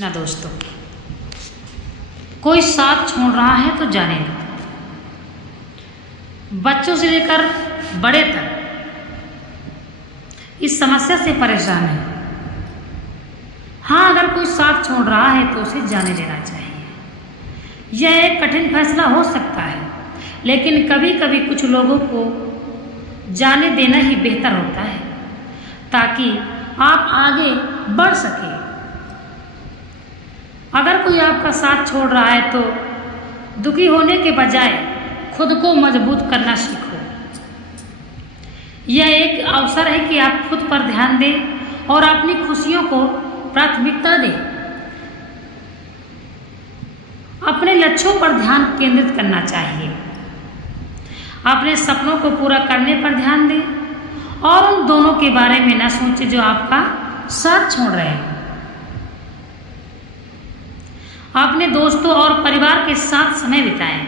ना दोस्तों, कोई साथ छोड़ रहा है तो जाने दो। बच्चों से लेकर बड़े तक इस समस्या से परेशान है। हाँ, अगर कोई साथ छोड़ रहा है तो उसे जाने देना चाहिए। यह एक कठिन फैसला हो सकता है, लेकिन कभी कभी कुछ लोगों को जाने देना ही बेहतर होता है ताकि आप आगे बढ़ सकें। अगर कोई आपका साथ छोड़ रहा है तो दुखी होने के बजाय खुद को मजबूत करना सीखो। यह एक अवसर है कि आप खुद पर ध्यान दें और अपनी खुशियों को प्राथमिकता दें। अपने लक्ष्यों पर ध्यान केंद्रित करना चाहिए। अपने सपनों को पूरा करने पर ध्यान दें और उन दोनों के बारे में न सोचें जो आपका साथ छोड़ रहे हैं। अपने दोस्तों और परिवार के साथ समय बिताएं,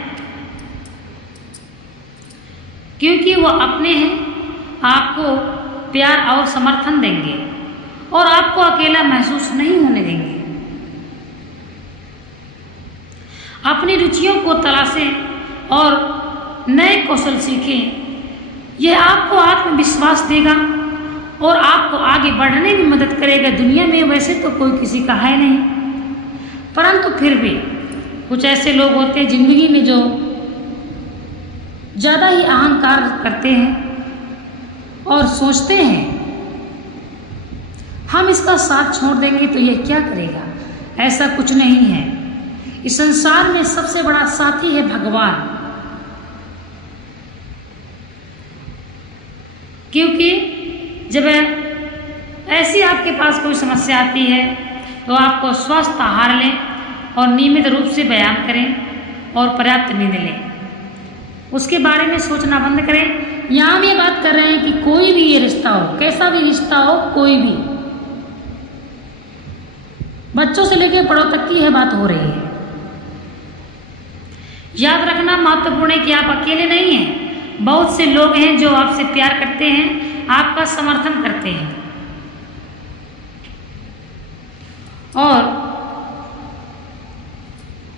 क्योंकि वो अपने हैं, आपको प्यार और समर्थन देंगे और आपको अकेला महसूस नहीं होने देंगे। अपनी रुचियों को तलाशें और नए कौशल सीखें। यह आपको आत्मविश्वास देगा और आपको आगे बढ़ने में मदद करेगा। दुनिया में वैसे तो कोई किसी का है नहीं, परंतु फिर भी कुछ ऐसे लोग होते हैं जिंदगी में जो ज़्यादा ही अहंकार करते हैं और सोचते हैं हम इसका साथ छोड़ देंगे तो यह क्या करेगा। ऐसा कुछ नहीं है। इस संसार में सबसे बड़ा साथी है भगवान, क्योंकि जब ऐसी आपके पास कोई समस्या आती है तो आपको स्वस्थ आहार लें और नियमित रूप से व्यायाम करें और पर्याप्त नींद लें। उसके बारे में सोचना बंद करें। यहाँ हम ये बात कर रहे हैं कि कोई भी ये रिश्ता हो, कैसा भी रिश्ता हो, कोई भी, बच्चों से लेकर बड़ों तक की यह बात हो रही है। याद रखना महत्वपूर्ण है कि आप अकेले नहीं हैं। बहुत से लोग हैं जो आपसे प्यार करते हैं, आपका समर्थन करते हैं। और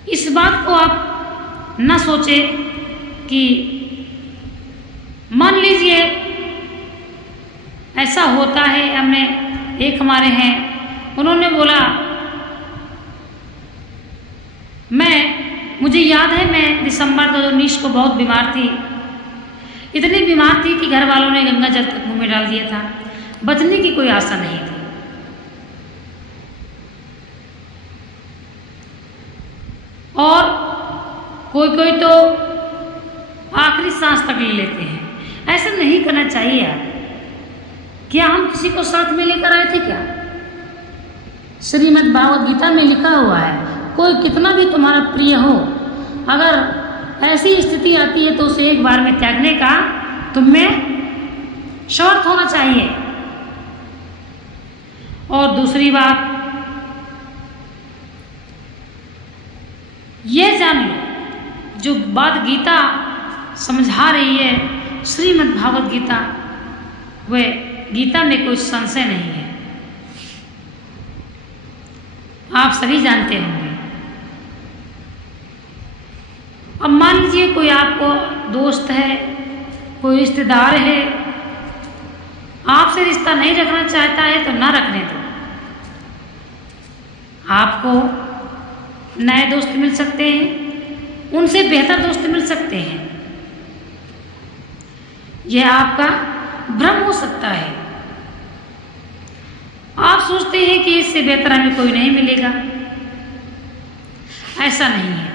इस बात को आप न सोचें कि मान लीजिए ऐसा होता है। हमने एक हमारे हैं, उन्होंने बोला मुझे याद है मैं दिसंबर 2019 को बहुत बीमार थी। इतनी बीमार थी कि घर वालों ने गंगा जल तक मुंह में डाल दिया था। बचने की कोई आशा नहीं थी। और कोई तो आखिरी सांस तक ले लेते हैं। ऐसा नहीं करना चाहिए यार। क्या हम किसी को साथ में लेकर आए थे क्या? श्रीमद् भागवत गीता में लिखा हुआ है, कोई कितना भी तुम्हारा प्रिय हो, अगर ऐसी स्थिति आती है तो उसे एक बार में त्यागने का तुम में समर्थ होना चाहिए। और दूसरी बात ये जान लो, जो बात गीता समझा रही है, श्रीमद् भागवत गीता, वह गीता में कोई संशय नहीं है। आप सभी जानते होंगे। अब मान लीजिए कोई आपको दोस्त है, कोई रिश्तेदार है, आपसे रिश्ता नहीं रखना चाहता है तो ना रखने दो। आपको नए दोस्त मिल सकते हैं, उनसे बेहतर दोस्त मिल सकते हैं। यह आपका भ्रम हो सकता है। आप सोचते हैं कि इससे बेहतर हमें कोई नहीं मिलेगा। ऐसा नहीं है।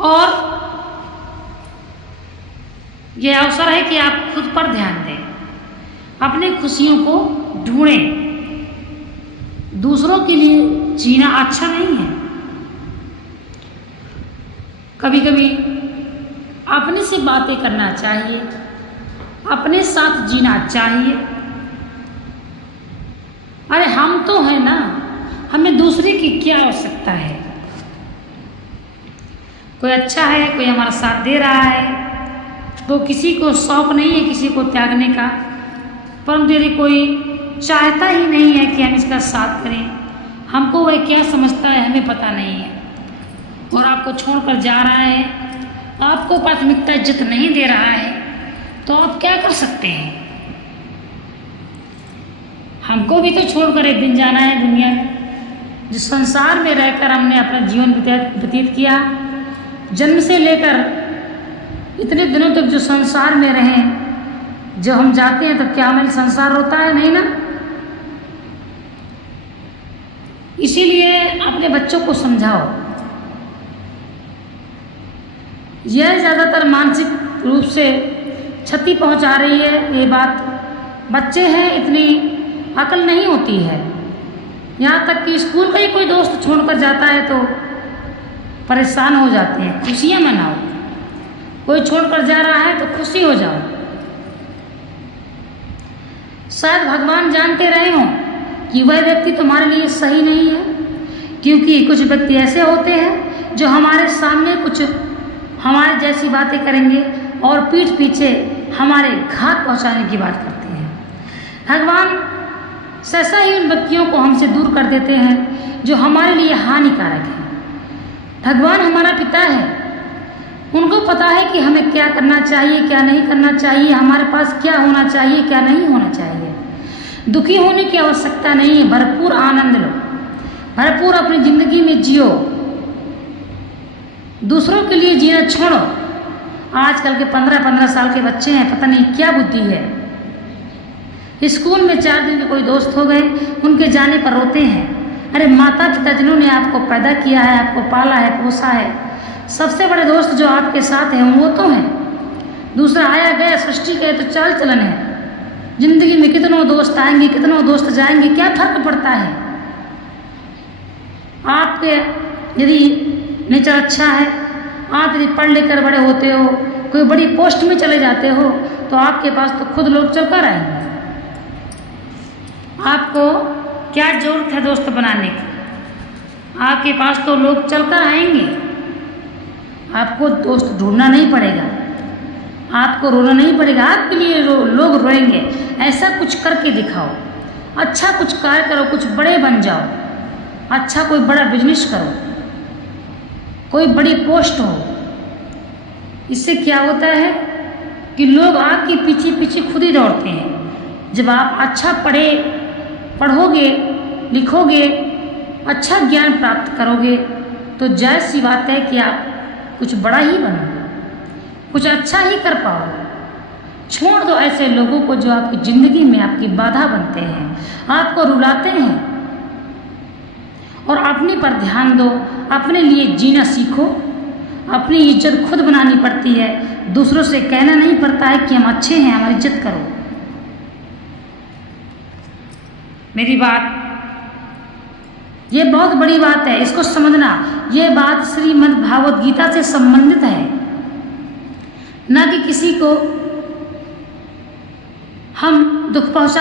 और यह अवसर है कि आप खुद पर ध्यान दें, अपनी खुशियों को ढूंढें। दूसरों के लिए जीना अच्छा नहीं है। कभी कभी अपने से बातें करना चाहिए, अपने साथ जीना चाहिए। अरे हम तो हैं ना, हमें दूसरे की क्या आवश्यकता है। कोई अच्छा है, कोई हमारा साथ दे रहा है, तो किसी को शौक नहीं है किसी को त्यागने का। परंतु यदि कोई चाहता ही नहीं है कि हम इसका साथ करें। हमको वह क्या समझता है हमें पता नहीं है, और आपको छोड़कर जा रहा है, आपको प्राथमिकता इज्जत नहीं दे रहा है, तो आप क्या कर सकते हैं। हमको भी तो छोड़कर एक दिन जाना है दुनिया में। जिस संसार में रहकर हमने अपना जीवन व्यतीत किया, जन्म से लेकर इतने दिनों तक जो संसार में रहें, जब हम जाते हैं तो क्या हमारे संसार होता है? नहीं ना। इसीलिए अपने बच्चों को समझाओ। यह ज़्यादातर मानसिक रूप से क्षति पहुंचा रही है ये बात। बच्चे हैं, इतनी अकल नहीं होती है। यहाँ तक कि स्कूल का ही कोई दोस्त छोड़कर जाता है तो परेशान हो जाते हैं। खुशियाँ मनाओ। कोई छोड़कर जा रहा है तो खुशी हो जाओ। शायद भगवान जानते रहे हों कि वह व्यक्ति तुम्हारे लिए सही नहीं है, क्योंकि कुछ व्यक्ति ऐसे होते हैं जो हमारे सामने कुछ हमारे जैसी बातें करेंगे और पीठ पीछे हमारे घात पहुंचाने की बात करते हैं। भगवान सहसा ही उन व्यक्तियों को हमसे दूर कर देते हैं जो हमारे लिए हानिकारक है। भगवान हमारा पिता है, उनको पता है कि हमें क्या करना चाहिए, क्या नहीं करना चाहिए, हमारे पास क्या होना चाहिए, क्या नहीं होना चाहिए। दुखी होने की आवश्यकता नहीं है, भरपूर आनंद लो, भरपूर अपनी जिंदगी में जियो, दूसरों के लिए जीना छोड़ो। आजकल के 15-15 साल के बच्चे हैं, पता नहीं क्या बुद्धि है। स्कूल में 4 दिन के कोई दोस्त हो गए, उनके जाने पर रोते हैं। अरे माता पिता जिन्होंने आपको पैदा किया है, आपको पाला है, पोसा है, सबसे बड़े दोस्त जो आपके साथ हैं वो तो हैं। दूसरा आया गया सृष्टि का तो चाल चलन है। जिंदगी में कितनों दोस्त आएंगे, कितनों दोस्त जाएंगे, क्या फर्क पड़ता है। आपके यदि नेचर अच्छा है, आप यदि पढ़ लिख कर बड़े होते हो, कोई बड़ी पोस्ट में चले जाते हो, तो आपके पास तो खुद लोग चलकर आएंगे। आपको क्या जरूरत है दोस्त बनाने की? आपके पास तो लोग चलकर आएंगे। आपको दोस्त ढूंढना नहीं पड़ेगा, आपको रोना नहीं पड़ेगा, आपके लिए लोग रोएंगे। ऐसा कुछ करके दिखाओ, अच्छा कुछ कार्य करो, कुछ बड़े बन जाओ, अच्छा कोई बड़ा बिजनेस करो, कोई बड़ी पोस्ट हो। इससे क्या होता है कि लोग आपके पीछे पीछे खुद ही दौड़ते हैं। जब आप अच्छा पढ़ोगे, लिखोगे, अच्छा ज्ञान प्राप्त करोगे, तो जायज़ सी बात है कि आप कुछ बड़ा ही बनोगे, कुछ अच्छा ही कर पाओगे। छोड़ दो ऐसे लोगों को जो आपकी ज़िंदगी में आपकी बाधा बनते हैं, आपको रुलाते हैं, और अपने पर ध्यान दो। अपने लिए जीना सीखो। अपनी इज्जत खुद बनानी पड़ती है, दूसरों से कहना नहीं पड़ता है कि हम अच्छे हैं, हमारी इज्जत करो। मेरी बात ये बहुत बड़ी बात है, इसको समझना। ये बात श्रीमद् भागवत गीता से संबंधित है, ना कि किसी को हम दुख पहुंचाने